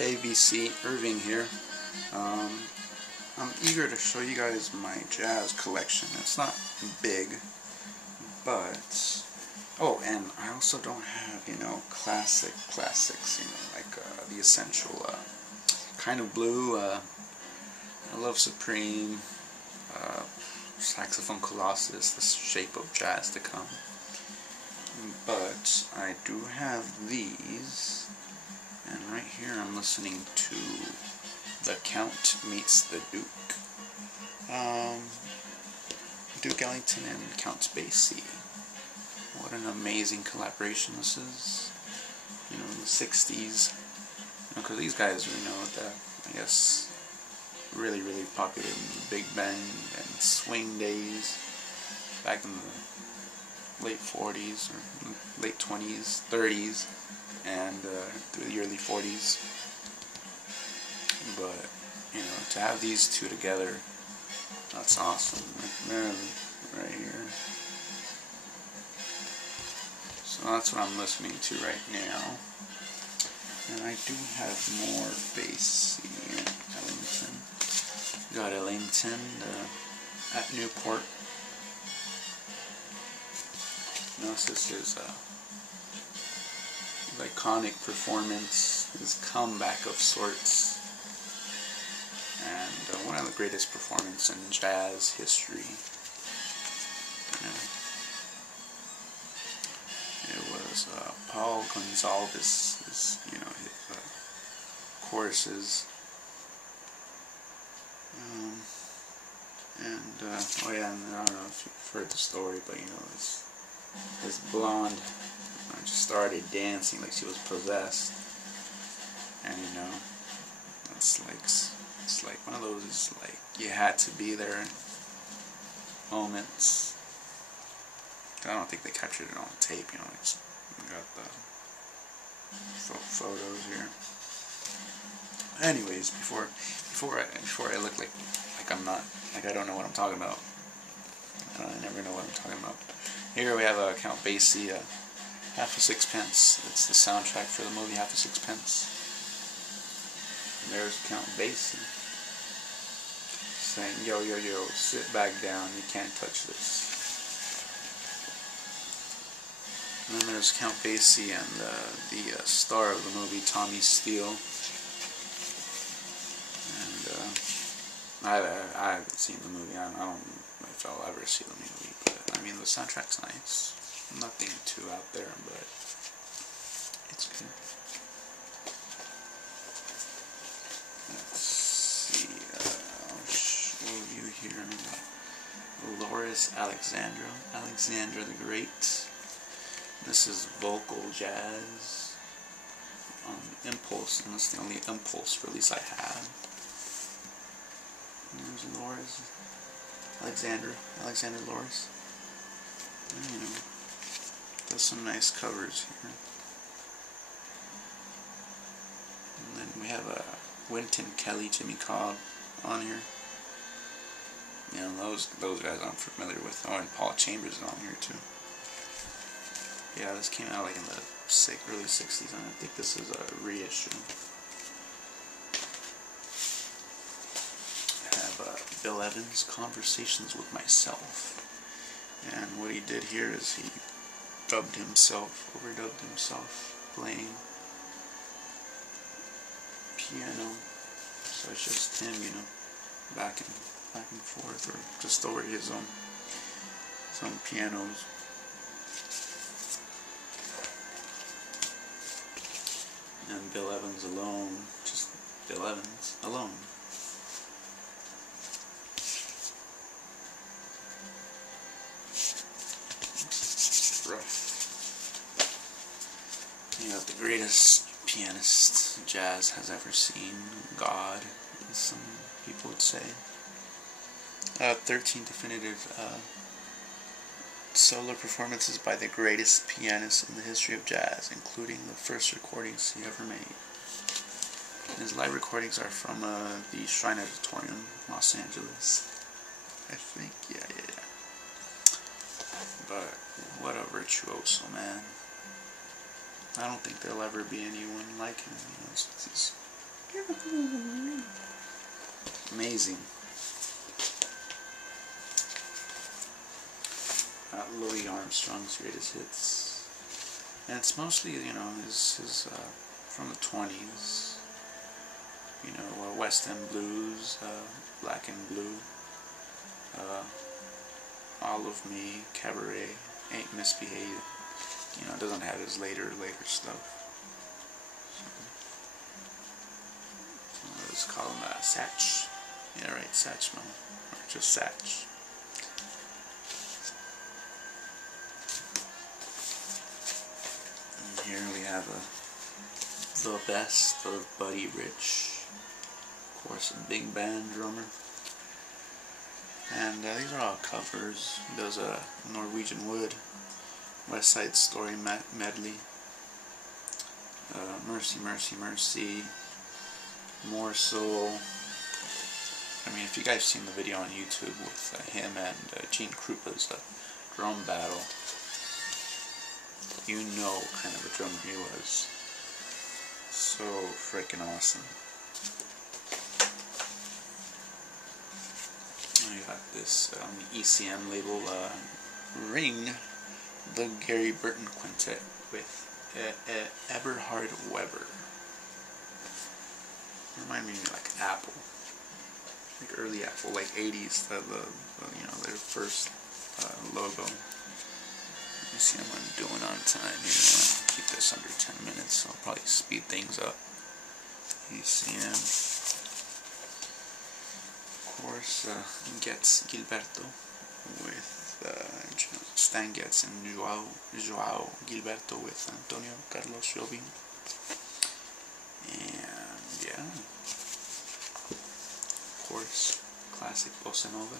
KVC Irving here. I'm eager to show you guys my jazz collection. It's not big, but and I also don't have, classics, like the essential Kind of Blue, Love Supreme, Saxophone Colossus, The Shape of Jazz to Come. But I do have these, and right here I'm listening to The Count Meets the Duke. Duke Ellington and Count Basie. What an amazing collaboration this is. In the 60s. Because these guys were, I guess, really popular in the big band and swing days back in the late 40s or late 20s, 30s, and through the early 40s. But to have these two together, that's awesome. Right here. So that's what I'm listening to right now. And I do have more Basie and Ellington. Got Ellington at Newport. This is his iconic performance, his comeback of sorts, and one of the greatest performances in jazz history. It was Paul Gonsalves, his choruses. And I don't know if you've heard the story, but this blonde just started dancing like she was possessed, and it's like one of those you had to be there moments. I don't think they captured it on tape, we got the photos here. Anyways, before I look like I'm not, I don't know what I'm talking about. I never know what I'm talking about. Here we have Count Basie, Half a Sixpence. It's the soundtrack for the movie Half a Sixpence. And there's Count Basie saying, yo, sit back down, you can't touch this. And then there's Count Basie and the star of the movie, Tommy Steele. And I haven't seen the movie. I don't know if I'll ever see the movie, but the soundtrack's nice. Nothing too out there, but it's good. Let's see. I'll show you here. Loris Alexander the Great. This is vocal jazz on Impulse, and that's the only Impulse release I have. And there's Loris Alexander Loris. Does some nice covers here. And then we have Wynton Kelly, Jimmy Cobb on here. Those guys I'm familiar with. Oh, and Paul Chambers is on here too. Yeah, this came out in the early 60s, and I think this is a reissue. I have Bill Evans' Conversations with Myself. And what he did here is he overdubbed himself playing piano. So it's just him, back and forth, or just over his own pianos. And Bill Evans alone, just Bill Evans alone. Rough. The greatest pianist jazz has ever seen, God, as some people would say. 13 definitive solo performances by the greatest pianist in the history of jazz, including the first recordings he ever made. And his live recordings are from the Shrine Auditorium, Los Angeles. I think, yeah. But what a virtuoso, man. I don't think there'll ever be anyone like him. He's Amazing. Louis Armstrong's greatest hits, and it's mostly, you know, his from the 20s. You know, West End blues, Black and Blue, All of Me, Cabaret, Ain't Misbehaved. You know, it doesn't have his later stuff. So let's call him Satch. Yeah, right, Satchmo, or just Satch. And here we have the best of Buddy Rich, of course, a big band drummer. And these are all covers. He does a Norwegian Wood, West Side Story medley, Mercy, Mercy, Mercy, More Soul. I mean, if you guys seen the video on YouTube with him and Gene Krupa's drum battle, you know what kind of a drummer he was. So freaking awesome. I got this on the ECM label, Ring, the Gary Burton Quintet with Eberhard Weber. Remind me of like Apple, like early Apple, like 80s, you know, their first logo. Let me see how I'm doing on time here. I want to keep this under 10 minutes, so I'll probably speed things up. ECM. Of course, Getz Gilberto with Stan Getz and Joao Gilberto with Antonio Carlos Jobim. And yeah, of course, classic bossa nova.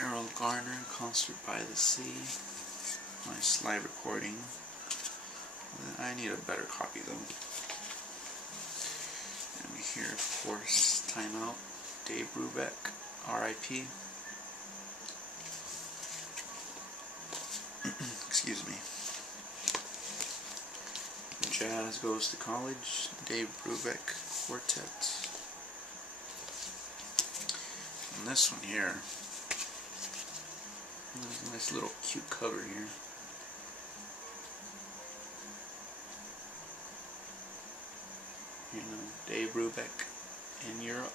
Errol Garner, Concert by the Sea. Nice live recording. I need a better copy though. And here, of course, Time Out, Dave Brubeck, R.I.P. Excuse me. Jazz Goes to College, Dave Brubeck Quartet. And this one here, there's a nice little cute cover here. You know, Dave Brubeck in Europe.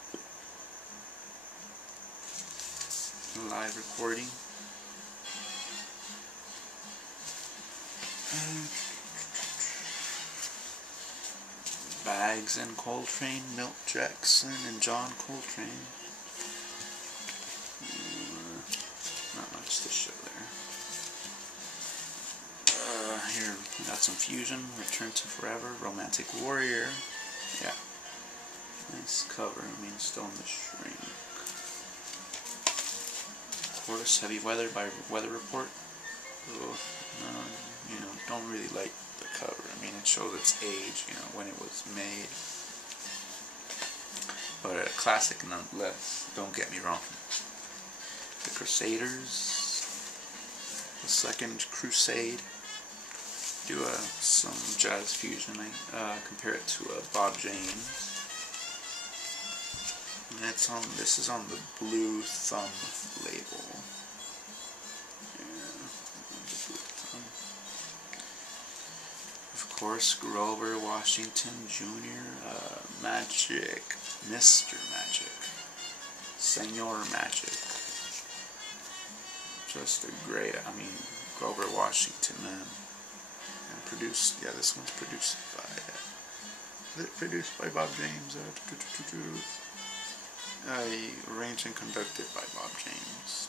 Live recording. Bags and Coltrane, Milt Jackson and John Coltrane. Not much to show there. Here we got some fusion. Return to Forever, Romantic Warrior. Yeah, nice cover. I mean, still in the shrink. Of course, Heavy Weather by Weather Report. Oh, you know, don't really like the cover. I mean, it shows its age, you know, when it was made. But a classic nonetheless, don't get me wrong. The Crusaders, the Second Crusade. Do some jazz fusion. I compare it to Bob James. And it's on. This is on the Blue Thumb label. Yeah, the Blue Thumb. Of course, Grover Washington Jr., Magic, Mr. Magic, Senor Magic. Just a great. I mean, Grover Washington, man. And produced. Yeah, this one's produced by. Produced by Bob James. Arranged and conducted by Bob James.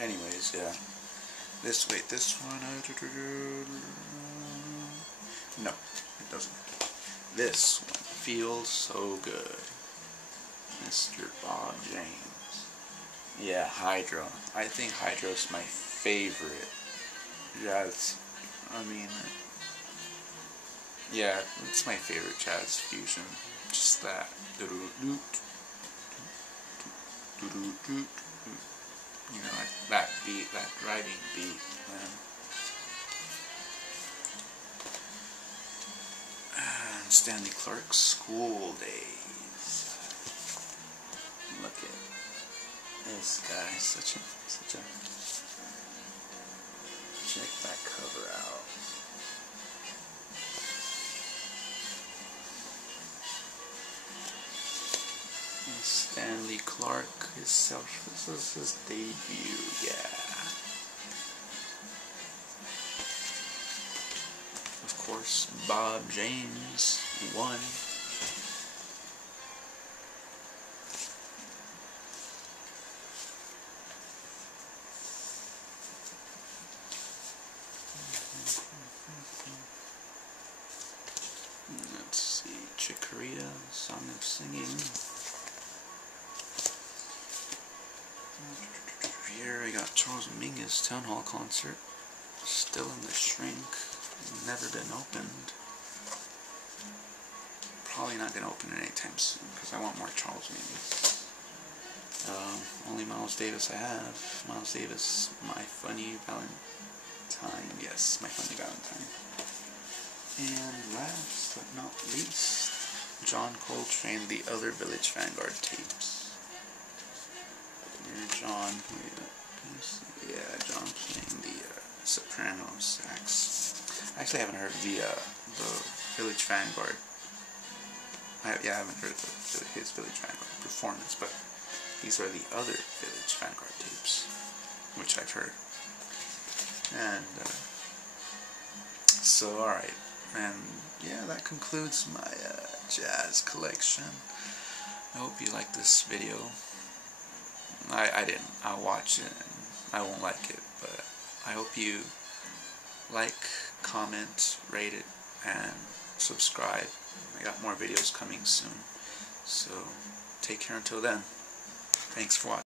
Anyways, yeah. This one. No, it doesn't. This one feels so good. Mr. Bob James. Yeah, Hydra. I think Hydra's my favorite jazz. I mean, yeah, it's my favorite jazz fusion. Just that. You know, that beat, that driving beat, man. Stanley Clark School Days. Look at this guy, such a check that cover out. And Stanley Clark himself, this is his debut, yeah. Of course, Bob James won. Let's see, Chikorita, Song of Singing. Here I got Charles Mingus Town Hall concert, still in the shrink, never been opened. Probably not going to open it anytime soon because I want more Charles Mingus. Only Miles Davis I have. Miles Davis, My Funny Valentine. Yes, My Funny Valentine. And last but not least, John Coltrane, The Other Village Vanguard tapes. Here, John, yeah, John playing the soprano sax. I actually haven't heard the Village Vanguard. I haven't heard his Village Vanguard performance, but these are the other Village Vanguard tapes, which I've heard. And so, alright, and yeah, that concludes my jazz collection. I hope you like this video. I didn't. I'll watch it and I won't like it, but I hope you like, comment, rate it, and subscribe. I got more videos coming soon. So take care until then. Thanks for watching.